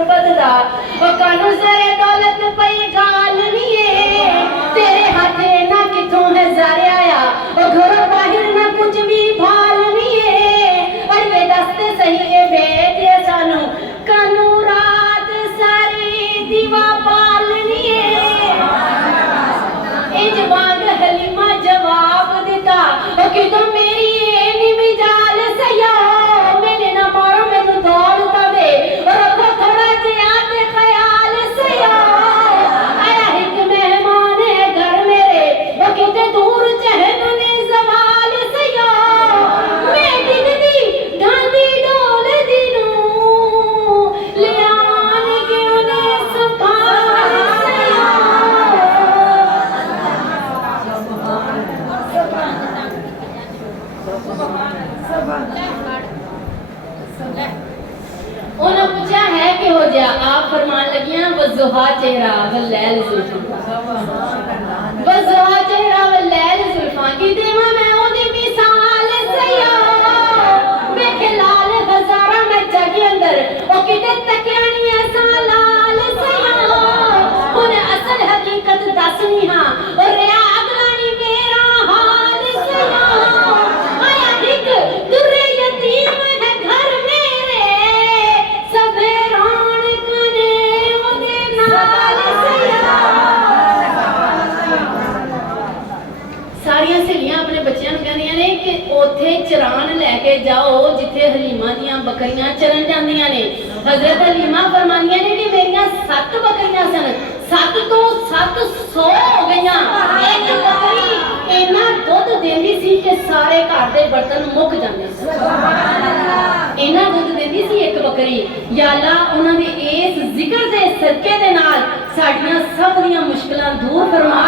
गुरबत दा ओ कानू ज़रे दौलत पई गाल नहीं है तेरे हाथे ना किथों है ज़ारे आया ओ घरों बाहर ना कुछ भी भाल नहीं है और वे दस्ते सही है भेजे सानू कानू रात सारी दीवा पाल नहीं है इंज वांग हलीमा जवाब दिता ओ कि तुम मेरी एनी मिजाल सया मैंने ना मारो मैनू दौड़ता दे और रखो थोड़ा जिया ते ख्याल सया आया एक मेहमान है घर मेरे ओ किते दूर चहन ने सवाल सया मैं दिखदी ढांदी डोल दी नू लियान के उन्हें संभाल सया उन्हें पूछा है कि हो जा आप फरमान लगियां वज़ुहा चेहरा वल्लैल ज़ुल्फ़ां वज़ुहा चेहरा वल्लैल ज़ुल्फ़ां की देवा मैं ओदी मिसाल सया वेखे लाल हज़ारा मैं जगी अंदर ओ किते तकिया नहीं ऐसा लाल सया उन्हें असल हकीकत दसनी हां और रिया अगलानी मेरा हाल सया आया एक दुर्रे यतीम है घर मेरे सबे रौनक ने ओदे नाल सया सारियां सहेलियां अपने बच्चों ਨੂੰ ਕਹਿੰਦੀਆਂ ਨੇ ਕਿ ਉੱਥੇ ਚਰਾਨ ਲੈ ਕੇ ਜਾਓ ਜਿੱਥੇ ਹਲੀਮਾ ਦੀਆਂ ਬੱਕਰੀਆਂ ਚਰਨ ਜਾਂਦੀਆਂ ਨੇ हजरत हलीमा फरमानियां ने कि मेरियां 7 बकरियां सन 7 तो 700 हो गईयां एक बकरी इन्ना दुध देंदी सी कि सारे घर दे बर्तन मुक जांदे सुभान अल्लाह इन्ना दुध देंदी सी एक बकरी या अल्लाह उन्हां दे इस जिक्र दे सदके दे नाल साडीआं सब दीआं मुश्किलां दूर फरमा